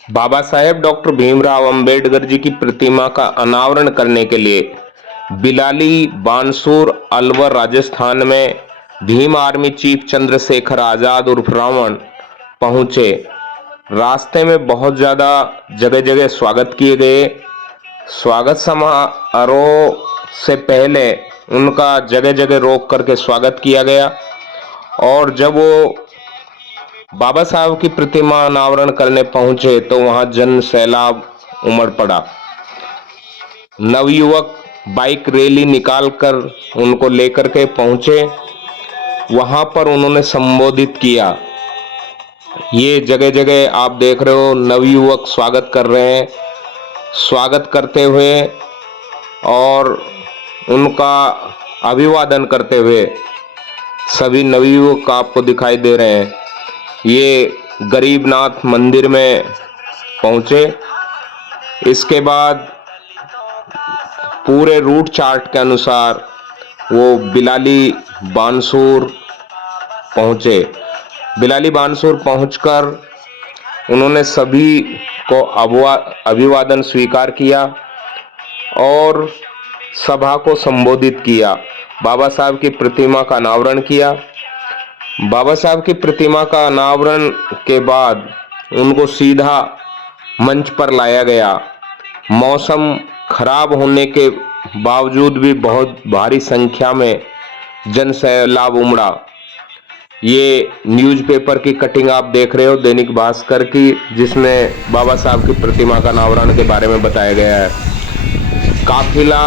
Baba Saheb doctor Bhimrao Ambedkar ji की प्रतिमा का अनावरण करने के लिए बिलाली बानसूर अलवर राजस्थान में भीम आर्मी चीफ चंद्रशेखर आजाद उर्फ रावण पहुंचे। रास्ते में बहुत ज्यादा जगह जगह स्वागत किए गए। स्वागत समारोह से पहले उनका जगह जगह रोक करके स्वागत किया गया और जब वो बाबा साहब की प्रतिमा अनावरण करने पहुंचे तो वहां जन सैलाब उमड़ पड़ा। नवयुवक बाइक रैली निकालकर उनको लेकर के पहुंचे। वहां पर उन्होंने संबोधित किया। ये जगह जगह आप देख रहे हो नवयुवक स्वागत कर रहे हैं। स्वागत करते हुए और उनका अभिवादन करते हुए सभी नवयुवक आपको दिखाई दे रहे हैं। ये गरीबनाथ मंदिर में पहुंचे। इसके बाद पूरे रूट चार्ट के अनुसार वो बिलाली बानसूर पहुंचे। बिलाली बानसूर पहुंचकर उन्होंने सभी को अभिवादन स्वीकार किया और सभा को संबोधित किया। बाबा साहब की प्रतिमा का अनावरण किया। बाबा साहब की प्रतिमा का अनावरण के बाद उनको सीधा मंच पर लाया गया। मौसम खराब होने के बावजूद भी बहुत भारी संख्या में जन सैलाब उमड़ा। ये न्यूज़पेपर की कटिंग आप देख रहे हो दैनिक भास्कर की, जिसमें बाबा साहब की प्रतिमा का अनावरण के बारे में बताया गया है। काफिला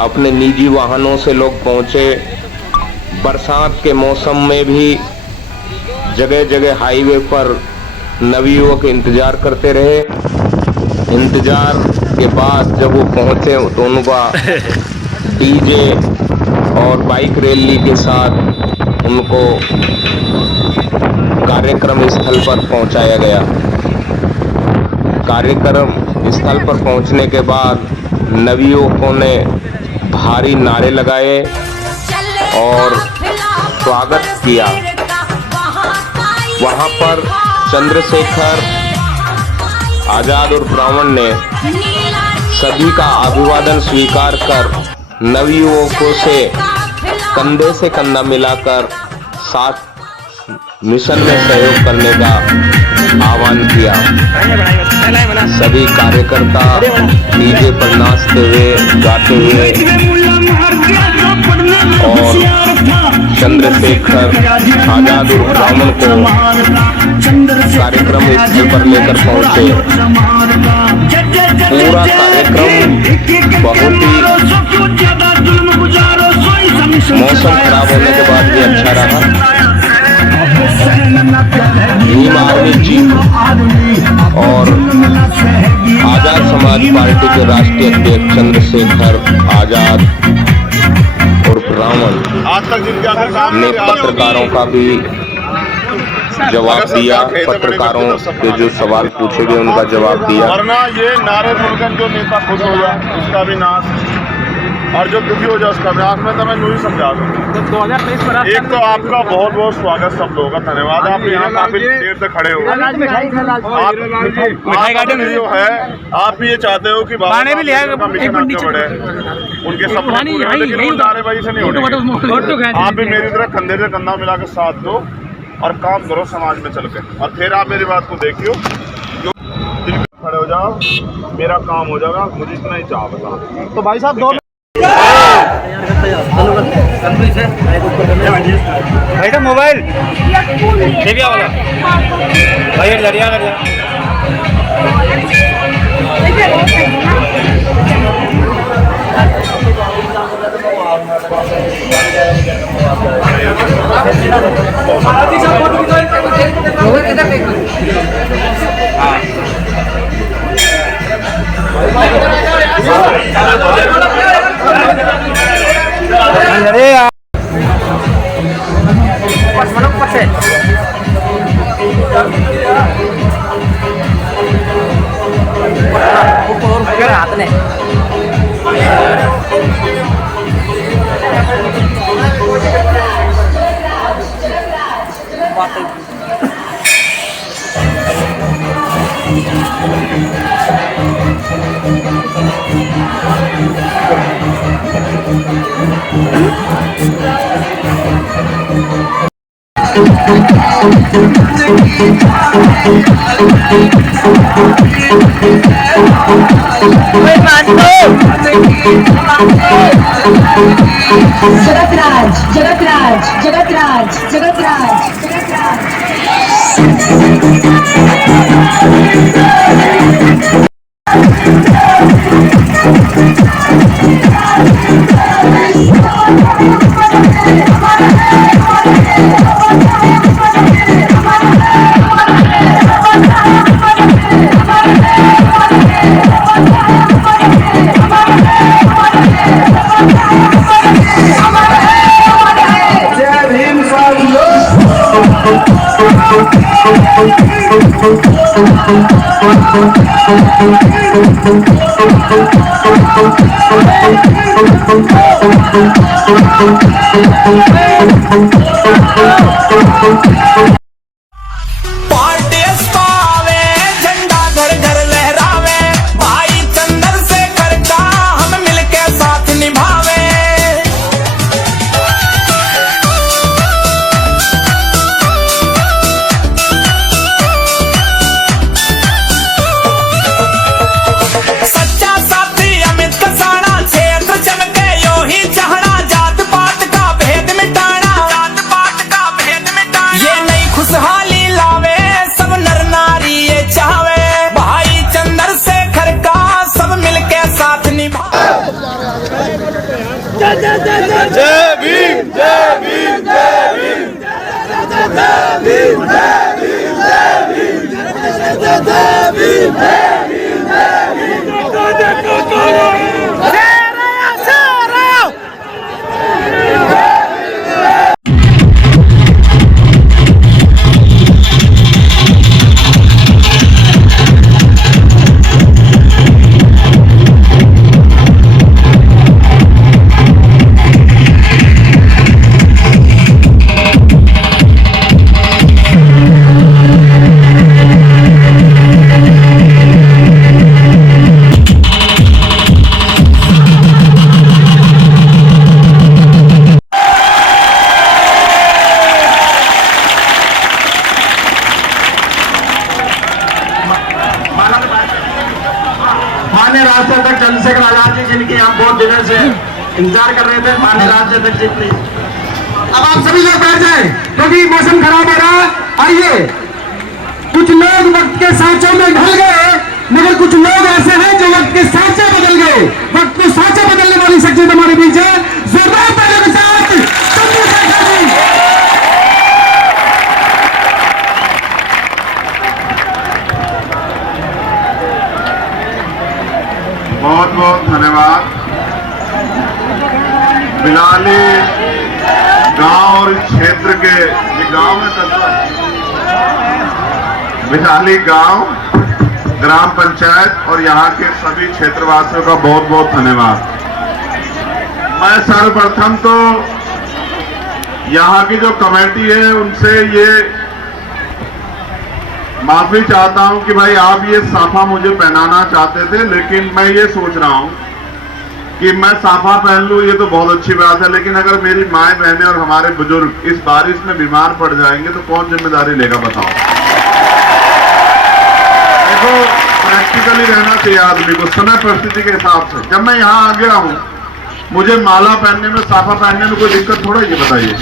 अपने निजी वाहनों से लोग पहुंचे। बरसात के मौसम में भी जगह जगह हाईवे पर नवयुवक इंतजार करते रहे। इंतजार के बाद जब वो पहुंचे तो उनका डीजे और बाइक रैली के साथ उनको कार्यक्रम स्थल पर पहुंचाया गया। कार्यक्रम स्थल पर पहुंचने के बाद नवयुवकों ने भारी नारे लगाए और स्वागत किया। वहां पर चंद्रशेखर आजाद और रावण ने सभी का अभिवादन स्वीकार कर नवयुवकों से कंधा मिलाकर साथ मिशन में सहयोग करने का आह्वान किया। सभी कार्यकर्ता डीजे पर नाचते हुए गाते हुए और चंद्रशेखर आजाद उर्फ रावण को कार्यक्रम स्थल पर लेकर पहुंचे। पूरा कार्यक्रम बहुत ही मौसम खराब होने के बाद भी अच्छा रहा। भीम आर्मी चीफ और आजाद समाज पार्टी के राष्ट्रीय अध्यक्ष चंद्रशेखर आजाद उर्फ रावण ने पत्रकारों का भी जवाब दिया। पत्रकारों के जो सवाल पूछे गए उनका जवाब दिया। वरना ये नारे सुनकर जो नेता खुश हो जाए उसका भी नाश और जो दुखी हो जाए उसका भी नाश। मैं तुम्हें यूँ ही समझा दूँ। एक तो आपका बहुत बहुत स्वागत सब लोगों का धन्यवाद। आप यहाँ काफी देर तक खड़े हो। जो है आप ये चाहते हो कि बाबा का मिशन आगे बढ़े, उनके सपने पूरे हों, लेकिन वो नारेबाजी से नहीं होने। आप भी मेरी तरह कंधे से कंधा मिला के साथ दो और काम करो समाज में चल के। और फिर आप मेरी बात को देखियो, दिल में खड़े हो जाओ, मेरा काम हो जाएगा। मुझे इतना ही चाह बता। तो भाई साहब दो बेटा मोबाइल ठीक है भाई लड़िया अरे हाथ ने बात जगतराज जगतराज जगतराज जगतराज जगतराज पार्टीज पावे झंडा घर घर लहरावे भाई चंद्रशेखर का हम मिलके साथ निभावे सच्चा साथी अमित कसाना क्षेत्र चमके यो ही चाहना जात पात का भेद मिटाना ये नई खुशहाली लावे सब नर नारी ये चाहवे भाई चंद्रशेखर का सब मिलके साथ निभावे जय भीम जय भीम जय भीम जय भीम जय भीम जय भीम जय भीम जय माननीय राष्ट्रीय अध्यक्ष चंद्रशेखर आजाद जी जिनकी हम बहुत दिनों से इंतजार कर रहे थे, माननीय राष्ट्रीय अध्यक्ष जी प्लीज। अब आप सभी लोग बैठ जाएं क्योंकि मौसम खराब हो रहा है। आइए, कुछ लोग वक्त के सांचों में ढल गए मगर कुछ लोग ऐसे हैं जो वक्त के सांचे बदल गए। वक्त को सांचे बदलने वाली शख्सियत हमारे बीच है। जोरदार तालियों के साथ चंद्रशेखर जी। बहुत बहुत धन्यवाद। बिलाली गांव और इस क्षेत्र के ये गांव में बिलाली गांव ग्राम पंचायत और यहाँ के सभी क्षेत्रवासियों का बहुत बहुत धन्यवाद। मैं सर्वप्रथम तो यहाँ की जो कमेटी है उनसे ये माफी चाहता हूं कि भाई आप ये साफा मुझे पहनाना चाहते थे, लेकिन मैं ये सोच रहा हूं कि मैं साफा पहन लूं ये तो बहुत अच्छी बात है, लेकिन अगर मेरी माएँ बहनें और हमारे बुजुर्ग इस बारिश में बीमार पड़ जाएंगे तो कौन जिम्मेदारी लेगा बताओ। देखो, प्रैक्टिकली रहना चाहिए आदमी को समय परिस्थिति के हिसाब से। जब मैं यहाँ आ गया हूँ मुझे माला पहनने में साफा पहनने में कोई दिक्कत थोड़ा, ये बताइए।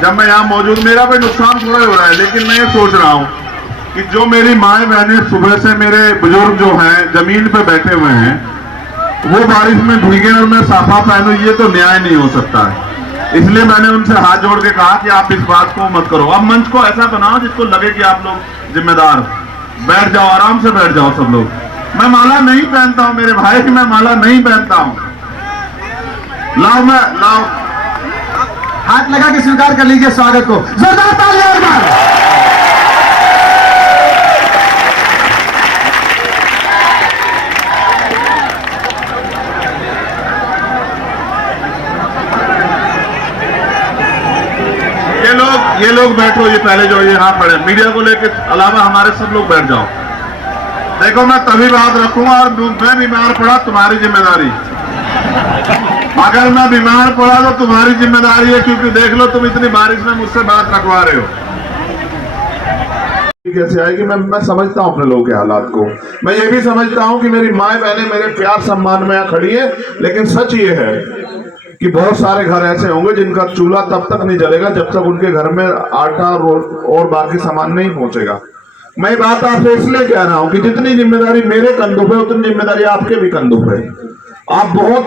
जब मैं यहाँ मौजूद मेरा कोई नुकसान थोड़ा हो रहा है, लेकिन मैं ये सोच रहा हूँ कि जो मेरी माएँ बहनें सुबह से मेरे बुजुर्ग जो हैं जमीन पे बैठे हुए हैं वो बारिश में भीगे और मैं साफा पहनूं, ये तो न्याय नहीं हो सकता है। इसलिए मैंने उनसे हाथ जोड़ के कहा कि आप इस बात को मत करो। अब मंच को ऐसा बनाओ जिसको लगे कि आप लोग जिम्मेदार। बैठ जाओ, आराम से बैठ जाओ सब लोग। मैं माला नहीं पहनता हूं मेरे भाई, मैं माला नहीं पहनता हूं। लाओ, मैं लाओ, हाथ लगा के स्वीकार कर लीजिए स्वागत को। जोरदार तालियां और बार। ये लोग बैठो, ये पहले जो यहाँ पड़े मीडिया को लेकर अलावा हमारे सब लोग बैठ जाओ। देखो मैं तभी बात रखूंगा और मैं बीमार पड़ा तुम्हारी जिम्मेदारी। अगर मैं बीमार पड़ा तो तुम्हारी जिम्मेदारी है, क्योंकि देख लो तुम इतनी बारिश में मुझसे बात रखवा रहे हो। कैसे आएगी? मैं समझता हूं अपने लोगों के हालात को। मैं ये भी समझता हूं कि मेरी माए बहनें मेरे प्यार सम्मान में यहाँ खड़ी है, लेकिन सच ये है कि बहुत सारे घर ऐसे होंगे जिनका चूल्हा तब तक नहीं जलेगा जब तक उनके घर में आटा और बाकी सामान नहीं पहुंचेगा। मैं बात आपसे इसलिए कह रहा हूं कि जितनी जिम्मेदारी मेरे कंधों पे उतनी जिम्मेदारी आपके भी कंधों पे। आप बहुत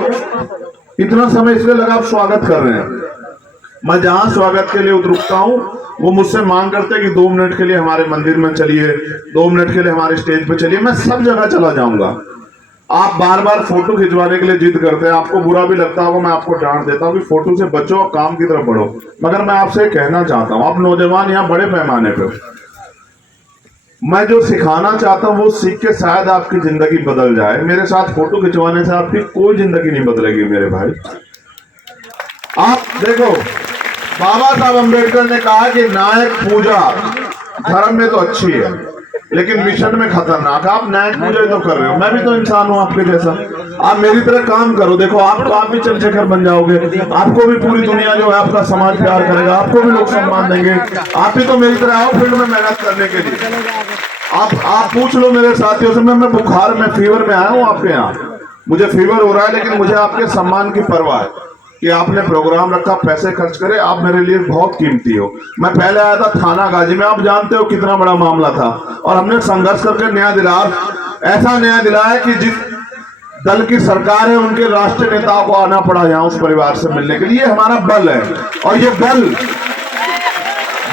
इतना समय इसलिए लगा आप स्वागत कर रहे हैं। मैं जहां स्वागत के लिए रुकता हूं वो मुझसे मांग करते हैं कि 2 मिनट के लिए हमारे मंदिर में चलिए, 2 मिनट के लिए हमारे स्टेज पे चलिए। मैं सब जगह चला जाऊंगा। आप बार बार फोटो खिंचवाने के लिए जिद करते हैं, आपको बुरा भी लगता होगा, मैं आपको डांट देता हूं कि फोटो से बचो और काम की तरफ बढ़ो। मगर मैं आपसे कहना चाहता हूं, आप नौजवान यहाँ बड़े पैमाने पे, मैं जो सिखाना चाहता हूं वो सीख के शायद आपकी जिंदगी बदल जाए। मेरे साथ फोटो खिंचवाने से आपकी कोई जिंदगी नहीं बदलेगी मेरे भाई। आप देखो, बाबा साहब अम्बेडकर ने कहा कि नायक पूजा धर्म में तो अच्छी है लेकिन मिशन में खतरनाक है। आप नायक पूजा तो कर रहे हो, मैं भी तो इंसान हूं आपके जैसा। आप मेरी तरह काम करो, देखो आप भी चंद्रशेखर बन जाओगे, आपको भी पूरी दुनिया जो है आपका समाज प्यार करेगा, आपको भी लोग सम्मान देंगे। आप भी तो मेरी तरह आओ फील्ड में मेहनत करने के लिए। आप पूछ लो मेरे साथियों से, मैं बुखार में फीवर में आया हूँ आपके यहाँ, मुझे फीवर हो रहा है, लेकिन मुझे आपके सम्मान की परवाह है कि आपने प्रोग्राम रखा, पैसे खर्च करे, आप मेरे लिए बहुत कीमती हो। मैं पहले आया था थाना गाजी में, आप जानते हो कितना बड़ा मामला था, और हमने संघर्ष करके न्याय दिलाया। ऐसा न्याय दिलाया कि जिस दल की सरकार है उनके राष्ट्रीय नेताओं को आना पड़ा यहाँ उस परिवार से मिलने के लिए। हमारा बल है, और ये बल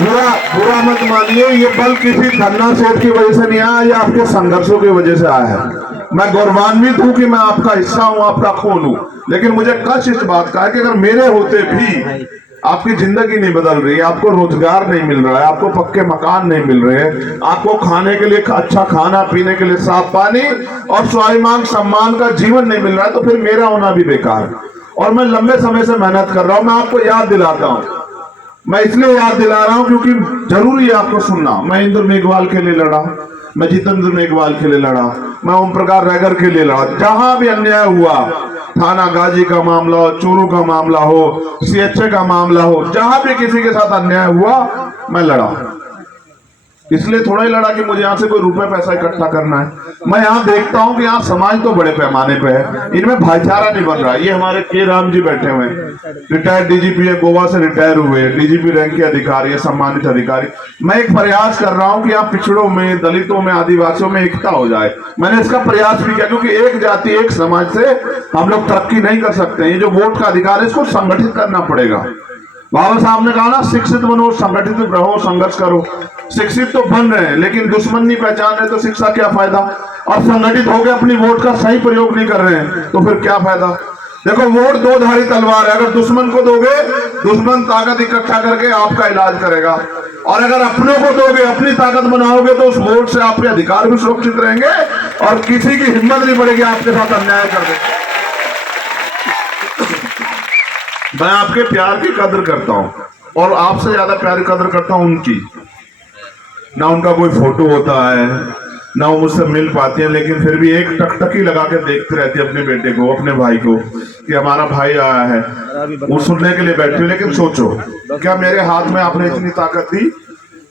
बुरा मत मानिए, ये बल किसी धरना सेठ की वजह से नहीं आया, ये आपके संघर्षों की वजह से आया है। मैं गौरवान्वित हूं कि मैं आपका हिस्सा हूं, आपका खून हूं, लेकिन मुझे कष्ट इस बात का है कि अगर मेरे होते भी आपकी जिंदगी नहीं बदल रही है, आपको रोजगार नहीं मिल रहा है, आपको पक्के मकान नहीं मिल रहे हैं, आपको खाने के लिए अच्छा खाना, पीने के लिए साफ पानी और स्वाभिमान सम्मान का जीवन नहीं मिल रहा है, तो फिर मेरा होना भी बेकार है। और मैं लंबे समय से मेहनत कर रहा हूं। मैं आपको याद दिलाता हूं, मैं इसलिए याद दिला रहा हूं क्योंकि जरूरी है आपको सुनना। मैं इंद्र मेघवाल के लिए लड़ा, मैं जितेंद्र मेघवाल के लिए लड़ा, मैं ओम प्रकाश रैगर के लिए लड़ा। जहां भी अन्याय हुआ, थाना गाजी का मामला हो, चूरू का मामला हो, सीएचए का मामला हो, जहां भी किसी के साथ अन्याय हुआ मैं लड़ा। इसलिए थोड़ा ही लड़ा कि मुझे यहाँ से कोई रुपए पैसा इकट्ठा करना है। मैं यहाँ देखता हूँ कि यहाँ समाज तो बड़े पैमाने पे है, इनमें भाईचारा नहीं बन रहा। ये हमारे के राम जी बैठे हुए हैं, रिटायर्ड डीजीपी है, गोवा से रिटायर हुए, डीजीपी रैंक के अधिकारी है, सम्मानित अधिकारी। मैं एक प्रयास कर रहा हूँ कि यहाँ पिछड़ों में, दलितों में, आदिवासियों में एकता हो जाए। मैंने इसका प्रयास भी किया, क्योंकि एक जाति एक समाज से हम लोग तरक्की नहीं कर सकते। ये जो वोट का अधिकार है इसको संगठित करना पड़ेगा। बाबा साहब ने कहा ना, शिक्षित बनो, संगठित रहो, संघर्ष करो। शिक्षित तो बन रहे हैं लेकिन दुश्मन नहीं पहचान रहे, तो शिक्षा क्या फायदा। और संगठित हो गए, अपनी वोट का सही प्रयोग नहीं कर रहे हैं, तो फिर क्या फायदा। देखो, वोट दो धारी तलवार है। अगर दुश्मन को दोगे, दुश्मन ताकत इकट्ठा करके आपका इलाज करेगा, और अगर अपनों को दोगे, अपनी ताकत बनाओगे, तो उस वोट से आपके अधिकार भी सुरक्षित रहेंगे और किसी की हिम्मत नहीं पड़ेगी आपके साथ अन्याय कर दे। मैं आपके प्यार की कदर करता हूं, और आपसे ज्यादा प्यार की कदर करता हूं उनकी। ना उनका कोई फोटो होता है, ना वो मुझसे मिल पाती है, लेकिन फिर भी एक टकटकी लगा के देखते रहती है अपने बेटे को, अपने भाई को, कि हमारा भाई आया है। वो सुनने के लिए बैठे। लेकिन सोचो, क्या मेरे हाथ में आपने इतनी ताकत दी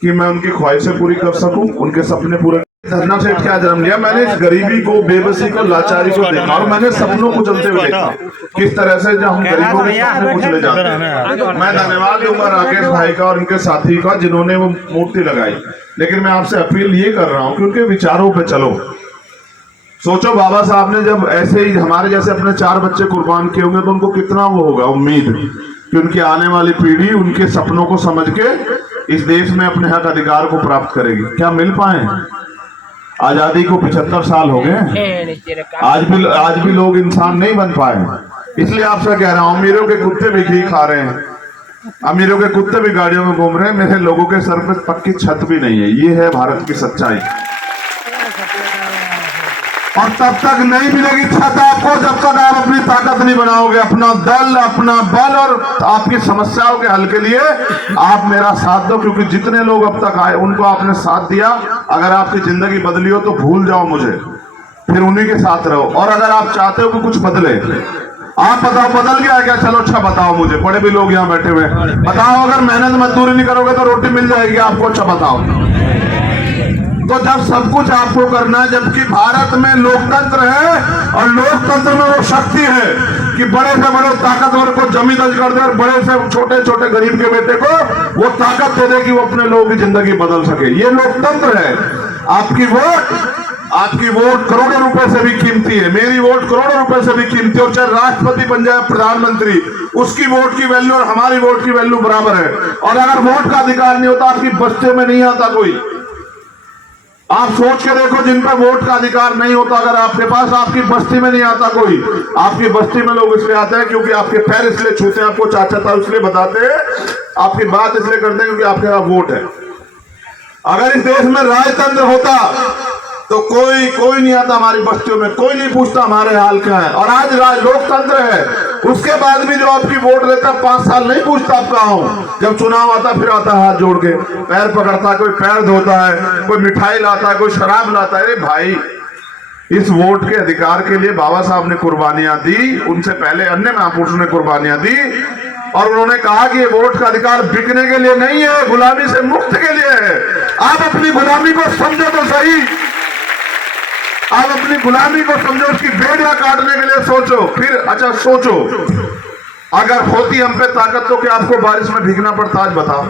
कि मैं उनकी ख्वाहिशें पूरी कर सकूं, उनके सपने पूरे। धरना सेठ क्या जन्म लिया, मैंने इस गरीबी को, बेबसी को, लाचारी को देखा, और मैंने सपनों को चलते हुए देखा किस तरह से जब हम गरीबों के सपने को चले जाते हैं। मैं धन्यवाद दूंगा राकेश भाई का और उनके साथी का जिन्होंने वो मूर्ति लगाई। लेकिन मैं आपसे अपील ये कर रहा हूं कि उनके विचारों पे चलो। सोचो, बाबा साहब ने जब ऐसे ही हमारे जैसे अपने 4 बच्चे कुर्बान किए होंगे, तो उनको कितना वो होगा उम्मीद कि उनकी आने वाली पीढ़ी उनके सपनों को समझ के इस देश में अपने हक अधिकार को प्राप्त करेगी। क्या मिल पाए? आजादी को 75 साल हो गए, आज भी लोग इंसान नहीं बन पाए। इसलिए आपसे कह रहा हूं, अमीरों के कुत्ते भी घी खा रहे हैं, अमीरों के कुत्ते भी गाड़ियों में घूम रहे हैं, मेरे लोगों के सर पे पक्की छत भी नहीं है। ये है भारत की सच्चाई। और तब तक नहीं मिलेगी छत आपको जब तक आप अपनी ताकत नहीं बनाओगे, अपना दल, अपना बल और आपकी समस्याओं के हल के लिए आप मेरा साथ दो। क्योंकि जितने लोग अब तक आए उनको आपने साथ दिया। अगर आपकी जिंदगी बदली हो तो भूल जाओ मुझे, फिर उन्हीं के साथ रहो। और अगर आप चाहते हो कि कुछ बदले, आप बताओ बदल गया क्या? चलो अच्छा बताओ मुझे, बड़े भी लोग यहाँ बैठे हुए, बताओ अगर मेहनत मजदूरी नहीं करोगे तो रोटी मिल जाएगी आपको? अच्छा बताओ। तो जब सब कुछ आपको करना है, जबकि भारत में लोकतंत्र है और लोकतंत्र में वो शक्ति है कि बड़े से बड़े ताकतवर को जमी दज कर दे और बड़े से छोटे छोटे गरीब के बेटे को वो ताकत दे दे कि वो अपने लोगों की जिंदगी बदल सके। ये लोकतंत्र है। आपकी वोट करोड़ों रुपए से भी कीमती है, मेरी वोट करोड़ों रुपए से भी कीमती है। और चाहे राष्ट्रपति बन जाए, प्रधानमंत्री, उसकी वोट की वैल्यू और हमारी वोट की वैल्यू बराबर है। और अगर वोट का अधिकार नहीं होता, आपकी बस्ते में नहीं आता कोई। आप सोच के देखो, जिन पर वोट का अधिकार नहीं होता अगर आपके पास, आपकी बस्ती में नहीं आता कोई। आपकी बस्ती में लोग इसलिए आते हैं क्योंकि आपके पैर इसलिए छूते हैं, आपको चाचा था इसलिए बताते हैं, आपकी बात इसलिए करते हैं क्योंकि आपके पास वोट है। अगर इस देश में राजतंत्र होता तो कोई नहीं आता हमारी बस्तियों में, कोई नहीं पूछता हमारे हाल क्या है। और आज लोकतंत्र है, उसके बाद भी जो आपकी वोट लेता 5 साल नहीं पूछता आप कहाँ हो। जब चुनाव आता फिर आता है हाथ जोड़ के, पैर पकड़ता है, कोई पैर धोता है, कोई मिठाई लाता है, कोई शराब लाता है। अरे भाई, इस वोट के अधिकार के लिए बाबा साहब ने कुर्बानियां दी, उनसे पहले अन्य महापुरुषों ने कुर्बानियां दी। और उन्होंने कहा कि ये वोट का अधिकार बिकने के लिए नहीं है, गुलामी से मुक्त के लिए है। आप अपनी गुलामी को समझो तो सही, आप अपनी गुलामी को समझो, उसकी भेड़ियां काटने के लिए सोचो। फिर अच्छा सोचो, अगर होती हम पे ताकत तो क्या आपको बारिश में भीगना पड़ता? आज बताओ।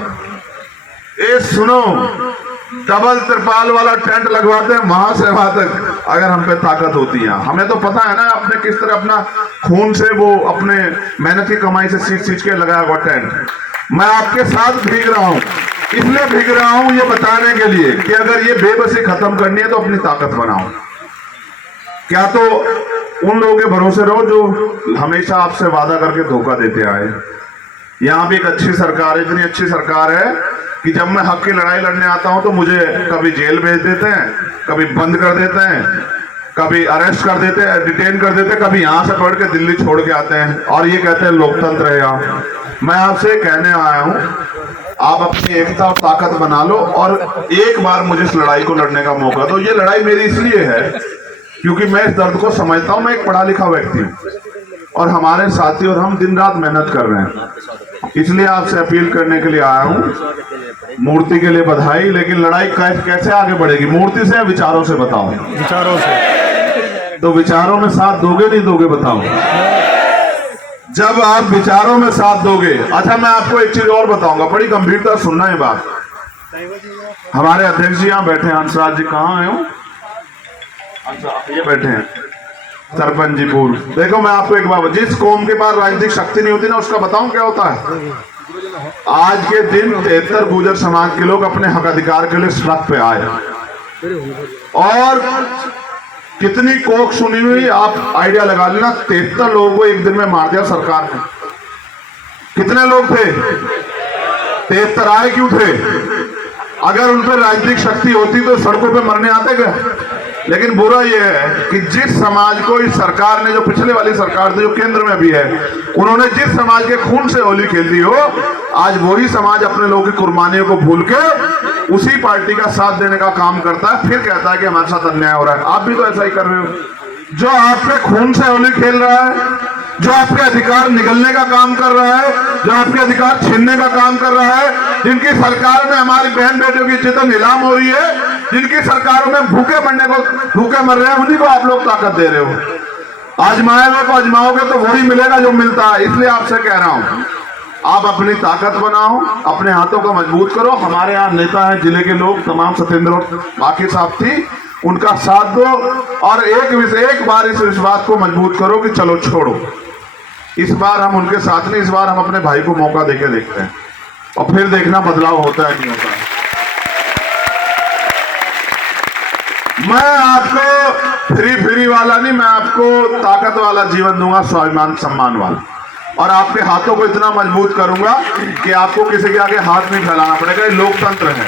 ए सुनो, डबल तिरपाल वाला टेंट लगवाते हैं वहां से वहां तक, अगर हम पे ताकत होती है। हमें तो पता है ना आपने किस तरह अपना खून से, वो अपने मेहनत की कमाई से सींच के लगाया हुआ टेंट। मैं आपके साथ भीग रहा हूं, इसलिए भीग रहा हूं ये बताने के लिए कि अगर ये बेबसी खत्म करनी है तो अपनी ताकत बनाओ। क्या तो उन लोगों के भरोसे रहो जो हमेशा आपसे वादा करके धोखा देते आए। यहाँ भी एक अच्छी सरकार है, इतनी अच्छी सरकार है कि जब मैं हक की लड़ाई लड़ने आता हूं तो मुझे कभी जेल भेज देते हैं, कभी बंद कर देते हैं, कभी अरेस्ट कर देते हैं, डिटेन कर देते हैं, कभी यहाँ से पकड़ के दिल्ली छोड़ के आते हैं और ये कहते हैं लोकतंत्र है यहाँ। मैं आपसे कहने आया हूँ, आप अपनी एकता और ताकत बना लो और एक बार मुझे इस लड़ाई को लड़ने का मौका दो। ये लड़ाई मेरी इसलिए है क्योंकि मैं इस दर्द को समझता हूं। मैं एक पढ़ा लिखा व्यक्ति हूं और हमारे साथी और हम दिन रात मेहनत कर रहे हैं, इसलिए आपसे अपील करने के लिए आया हूं। मूर्ति के लिए बधाई, लेकिन लड़ाई कैसे आगे बढ़ेगी? मूर्ति से या विचारों से? बताओ। विचारों से। तो विचारों में साथ दोगे नहीं दोगे? बताओ। जब आप विचारों में साथ दोगे, अच्छा मैं आपको एक चीज और बताऊंगा, बड़ी गंभीरता सुनना है बात। हमारे अध्यक्ष जी यहाँ बैठे हैं, हंसराज जी कहाँ है? अच्छा ये बैठे हैं, सरपंच जी पूर्व। देखो मैं आपको एक बात, जिस कौम के पास राजनीतिक शक्ति नहीं होती ना, उसका बताऊं क्या होता है। आज के दिन 73 गुर्जर समाज के लोग अपने हक अधिकार के लिए सड़क पे आए और कितनी कोख सुनी हुई, आप आइडिया लगा लेना। 73 लोगों को एक दिन में मार दिया सरकार ने। कितने लोग थे? 73। आए क्यों थे? अगर उन पर राजनीतिक शक्ति होती तो सड़कों पे मरने आते क्या? लेकिन बुरा यह है कि जिस समाज को इस सरकार ने, जो पिछले वाली सरकार थी जो केंद्र में भी है, उन्होंने जिस समाज के खून से होली खेल दी हो, आज वही समाज अपने लोगों की कुर्बानियों को भूल के उसी पार्टी का साथ देने का काम करता है, फिर कहता है कि हमारे साथ अन्याय हो रहा है। आप भी तो ऐसा ही कर रहे हो। जो आपके खून से होली खेल रहा है, जो आपके अधिकार निगलने का काम कर रहा है, जो आपके अधिकार छीनने का काम कर रहा है, जिनकी सरकार में हमारी बहन बेटियों की इज्जत नीलाम हो रही है, जिनकी सरकारों में भूखे मर रहे हैं, उन्हीं को आप लोग ताकत दे रहे हो। आजमाए हुए को आजमाओगे तो वही मिलेगा जो मिलता है। इसलिए आपसे कह रहा हूं, आप अपनी ताकत बनाओ, अपने हाथों को मजबूत करो। हमारे यहाँ नेता हैं जिले के लोग, तमाम सत्येंद्र और बाकी साहब थी, उनका साथ दो और एक बार इस बात को मजबूत करो कि चलो छोड़ो, इस बार हम उनके साथ नहीं, इस बार हम अपने भाई को मौका देके देखते हैं और फिर देखना बदलाव होता है नहीं होता है। मैं आपको फ्री वाला नहीं, मैं आपको ताकत वाला जीवन दूंगा, स्वाभिमान सम्मान वाला, और आपके हाथों को इतना मजबूत करूंगा कि आपको किसी के आगे हाथ नहीं फैलाना पड़ेगा। ये लोकतंत्र है।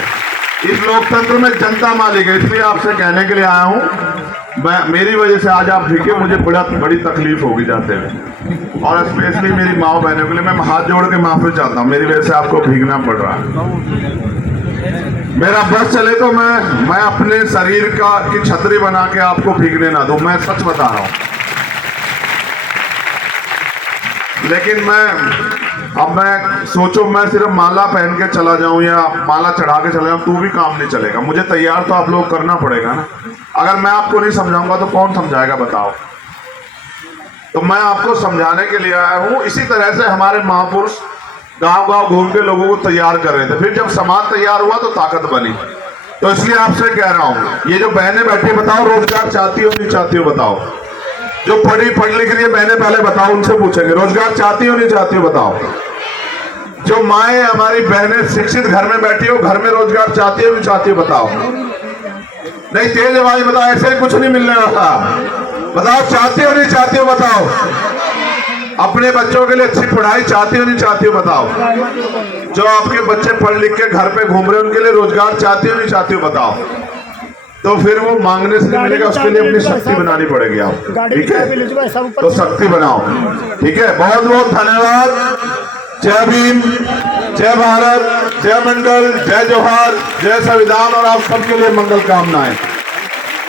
इस लोकतंत्र में जनता मालिक है, इसलिए आपसे कहने के लिए आया हूँ। मेरी वजह से आज आप भीगे, मुझे बड़ी तकलीफ होगी जाते हुए, और स्पेशली मेरी माँ बहनों के लिए मैं हाथ जोड़ के माफी चाहता हूँ, मेरी वजह से आपको भीगना पड़ रहा है। मेरा बस चले तो मैं अपने शरीर की छतरी बना के आपको भीगने ना दूं, मैं सच बता रहा हूं। लेकिन मैं सोचो, मैं सिर्फ माला पहन के चला जाऊं या माला चढ़ा के चला जाऊं तो भी काम नहीं चलेगा, मुझे तैयार तो आप लोग करना पड़ेगा ना। अगर मैं आपको नहीं समझाऊंगा तो कौन समझाएगा बताओ। तो मैं आपको समझाने के लिए आया हूं। इसी तरह से हमारे महापुरुष गांव-गांव घूम के लोगों को तैयार कर रहे थे, फिर जब समाज तैयार हुआ तो ताकत बनी। तो इसलिए आपसे कह रहा हूं, ये जो बहनें बैठी, बताओ रोजगार चाहती हो नहीं चाहती हो बताओ। जो पढ़ लिख रही है बहनें पहले बताओ, उनसे पूछेंगे रोजगार चाहती हो नहीं चाहती हो बताओ। जो माए हमारी बहनें शिक्षित घर में बैठी हो, घर में रोजगार चाहती हो नहीं चाहती हो बताओ। नहीं तेज आवाज बताओ, ऐसे कुछ नहीं मिलने वाला। बताओ चाहती हो नहीं चाहती हो बताओ। अपने बच्चों के लिए अच्छी पढ़ाई चाहती हो नहीं चाहती हो बताओ। जो आपके बच्चे पढ़ लिख के घर पे घूम रहे हैं उनके लिए रोजगार चाहती हो नहीं चाहती हो बताओ। तो फिर वो मांगने से नहीं मिलेगा, उसके लिए अपनी शक्ति बनानी पड़ेगी आप, ठीक है। तो शक्ति बनाओ, ठीक है। बहुत बहुत धन्यवाद। जय भीम, जय भारत, जय मंडल, जय जोहार, जय संविधान, और आप सबके लिए मंगल कामनाएं।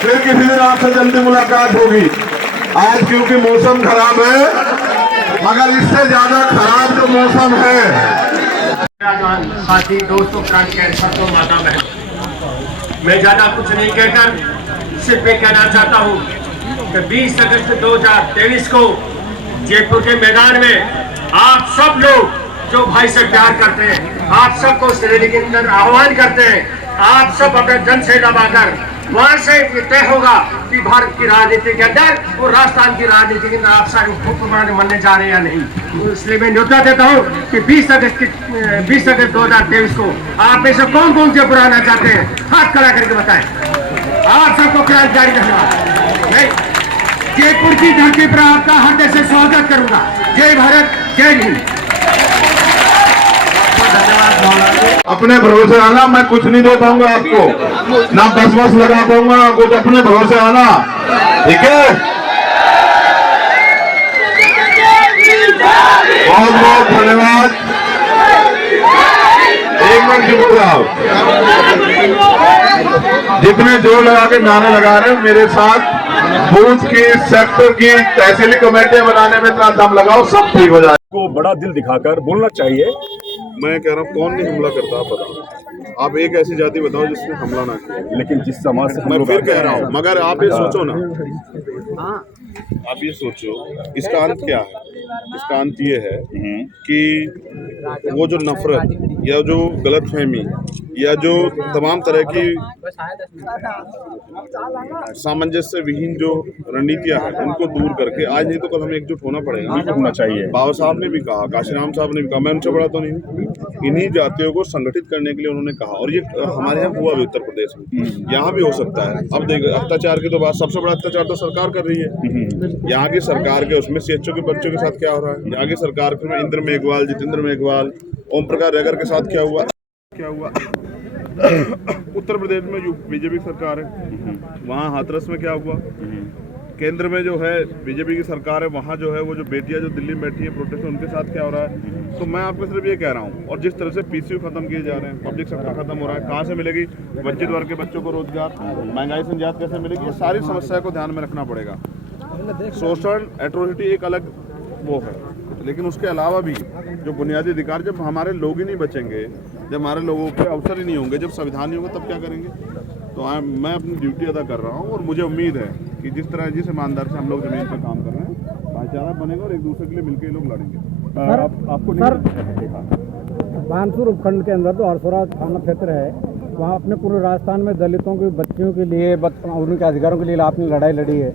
फिर किसी दिन आपसे जल्दी मुलाकात होगी। आज क्योंकि मौसम खराब है, मगर इससे ज्यादा खराब जो मौसम है। साथी दोस्तों, प्राण कैंसर तो माता बहन, मैं ज्यादा कुछ नहीं कहकर सिर्फ ये कहना चाहता हूँ कि 20 अगस्त 2023 को जयपुर के मैदान में आप सब लोग जो भाई से प्यार करते हैं, आप सबको उस रैली के अंदर आह्वान करते हैं, आप सब अपने जन से दबाकर वहां से तय होगा कि भारत की राजनीति के अंदर और राजस्थान की राजनीति के अंदर आप सारे हुक्मरान बनने जा रहे हैं या नहीं। इसलिए मैं न्योता देता हूँ कि 20 अगस्त 2023 को आप में से कौन कौन से पुराना चाहते हैं, हाथ खड़ा करके बताएं। आप सबको क्रांति जारी धन्यवाद। मैं जयपुर की धरती पर आपका हृदय से स्वागत करूंगा। जय भारत, जय हिंद। अपने भरोसे आना, मैं कुछ नहीं दे पाऊंगा आपको, ना बस लगा पाऊंगा ना कुछ। अपने भरोसे आना, ठीक है। बहुत बहुत धन्यवाद। एक मिनट चुप रहो। जितने जोर लगा के नारे लगा रहे हैं मेरे साथ, बूथ की, सेक्टर की, तहसीली कमेटियां बनाने में इतना दम लगाओ, सब ठीक हो जाए। को बड़ा दिल दिखाकर बोलना चाहिए। मैं कह रहा हूँ कौन नहीं हमला करता, आप बताओ। आप एक ऐसी जाति बताओ जिसने हमला ना किया। लेकिन जिस समाज से मैं फिर कह रहा हूँ, मगर आप ये सोचो ना, आप ये सोचो इसका अंत क्या है। इसका अंत ये है कि वो जो नफरत या जो गलतफहमी या जो तमाम तरह की सामंजस्य विहीन जो रणनीतियां हैं उनको दूर करके आज नहीं तो कल हमें एकजुट होना पड़ेगा। होना चाहिए। बाबा साहब ने भी कहा, काशीराम साहब ने भी कहा, मैं उनसे बड़ा तो नहीं हूँ। इन्हीं जातियों को संगठित करने के लिए उन्होंने कहा, और ये हमारे यहाँ हुआ भी उत्तर प्रदेश में, यहाँ भी हो सकता है। अब देखो अत्याचार की तो बात, सबसे बड़ा अत्याचार तो सरकार कर रही है। यहाँ की सरकार के उसमें सीएचओ के बच्चों के साथ क्या हो रहा है, यहाँ की सरकार के इंद्र मेघवाल, जितेंद्र मेघवाल, ओम प्रकाश रेगर के साथ क्या हुआ। उत्तर प्रदेश में जो बीजेपी की सरकार है, वहाँ हाथरस में क्या हुआ। केंद्र में जो है बीजेपी की सरकार है, वहाँ जो है वो जो बेटियां जो दिल्ली में बैठी है प्रोटेस्ट, उनके साथ क्या हो रहा है। तो मैं आपको सिर्फ ये कह रहा हूँ, और जिस तरह से पीसीयू खत्म किए जा रहे हैं, पब्लिक सेक्टर खत्म हो रहा है, कहाँ से मिलेगी वंचित वर्ग के बच्चों को रोजगार, महंगाई से निजात कैसे मिलेगी, ये सारी समस्या को ध्यान में रखना पड़ेगा। सोशल एट्रोसिटी एक अलग वो है, लेकिन उसके अलावा भी जो बुनियादी अधिकार, जब हमारे लोग ही नहीं बचेंगे, जब हमारे लोगों पे अवसर ही नहीं होंगे, जब संविधान नहीं होगा, तब क्या करेंगे। तो मैं अपनी ड्यूटी अदा कर रहा हूँ, और मुझे उम्मीद है कि जिस तरह जिस ईमानदार से हम लोग जमीन पर काम कर रहे हैं, भाईचारा बनेगा और एक दूसरे के लिए मिलकर लोग लड़ेंगे। आपको बानसूर उपखंड के अंदर जो हरसोरा थाना क्षेत्र है, वहाँ अपने पूरे राजस्थान में दलितों के बच्चियों के लिए, उनके अधिकारों के लिए आपने लड़ाई लड़ी है,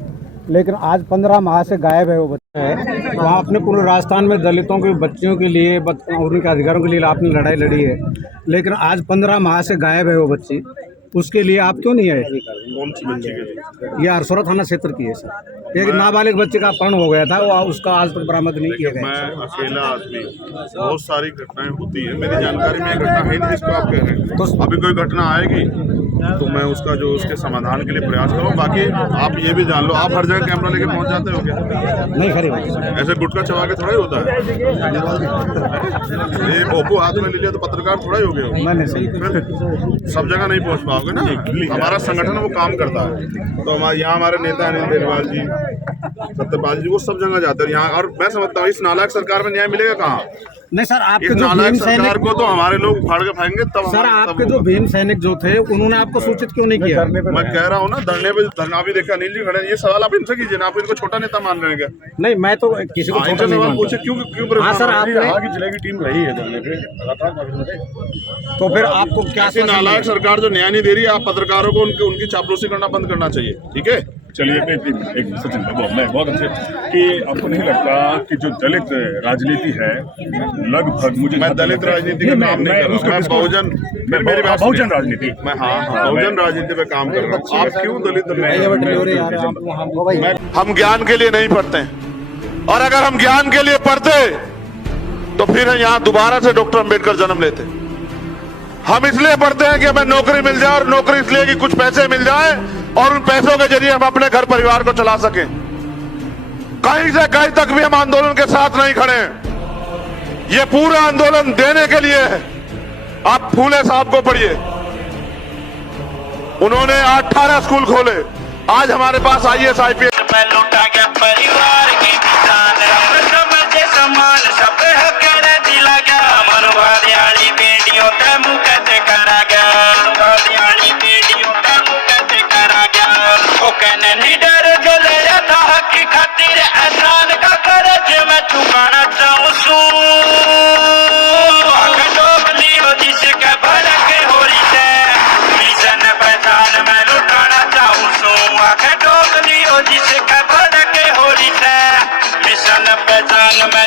लेकिन आज 15 माह से गायब है वो बच्चे है। वहाँ अपने पूरे राजस्थान में दलितों के बच्चियों के लिए, उनके अधिकारों के लिए आपने लड़ाई लड़ी है, लेकिन आज 15 माह से गायब है वो बच्ची। उसके लिए आप क्यों नहीं आए? कौन सी बच्ची के लिए? ये हरसोरा थाना क्षेत्र की है सर। एक नाबालिग बच्चे का अपहरण हो गया था, वो उसका आज तक बरामद नहीं किया गया। मैं अकेला आदमी, बहुत सारी घटनाएं होती है, मेरी जानकारी में ये घटना है नहीं जिसको आप कह रहे हैं। तो अभी कोई घटना आएगी तो मैं उसका जो उसके समाधान के लिए प्रयास करूँ। बाकी आप ये भी जान लो, आप हर जगह कैमरा लेके पहुंच जाते हो क्या? नहीं खरी ऐसे गुटखा चबा के थोड़ा ही होता है। ये ओप्पो हाथ में ले लिया तो पत्रकार थोड़ा ही हो गया। मैंने सही सब जगह नहीं पहुंच पाओगे ना। हमारा संगठन वो काम करता है। तो यहाँ हमारे नेता अनिल देरवाल जी, सत्यपाल जी, वो सब जगह जाते हैं यहाँ। और मैं समझता हूँ इस नालायक सरकार में न्याय मिलेगा कहाँ? नहीं सर, आपके इस जो नालायक भीम सरकार सैनिक को तो हमारे लोग उखाड़ के फेंकेंगे तब। सर, आपके जो भीम सैनिक जो थे उन्होंने आपको सूचित क्यों नहीं किया? मैं कह रहा हूँ ना, धरना भी देखा अनिल जी खड़े। ये सवाल आप इनसे कीजिए ना, आप इनको छोटा नेता मान रहे हैं क्या? नहीं, मैं तो किसी को छोटा नहीं सवाल मानता। पूछे क्यों? हाँ सर, आपने आगे जिले की टीम रही है धरने पे लगातार। तो फिर आपको क्या ऐसी नालायक सरकार जो न्याय नहीं दे रही है, आप पत्रकारों को उनकी चापलूसी करना बंद करना चाहिए। ठीक है, चलिए एक सचिन मैं बहुत अच्छे कि आपको नहीं लगता कि जो दलित राजनीति है लगभग मुझे मैं दलित राजनीति का काम नहीं कर रहा, मैं बहुजन बहुजन राजनीति मैं बहुजन राजनीति पे काम कर रहा हूँ। आप क्यों दलित हम ज्ञान के लिए नहीं पढ़ते हैं, और अगर हम ज्ञान के लिए पढ़ते तो फिर यहाँ दोबारा से डॉक्टर अंबेडकर जन्म लेते। हम इसलिए पढ़ते हैं कि हमें नौकरी मिल जाए, और नौकरी इसलिए कि कुछ पैसे मिल जाए और उन पैसों के जरिए हम अपने घर परिवार को चला सकें। कहीं से कहीं तक भी हम आंदोलन के साथ नहीं खड़े हैं। ये पूरा आंदोलन देने के लिए है। आप फूले साहब को पढ़िए, उन्होंने 18 स्कूल खोले। आज हमारे पास IAS IPS मैं लौटा गया परिवार की जान, समझे समान सब है कहने दिला गया। मनवादियाली बेटियों का मुंह कैसे करा गया, मनवादियाली बेटियों का मुंह कैसे करा गया। वो कहने निडर जो ले जाता हक की खातिर एहसान का कर्ज मैं चुकाना चाहूँ सू। डोबली हो जिसके भड़क हो रही है, मिशन पहचान मैं लुटाना चाहूँ सू। आंखें डोबली हो जिसके भड़क हो रही है, मिशन पहचान मैं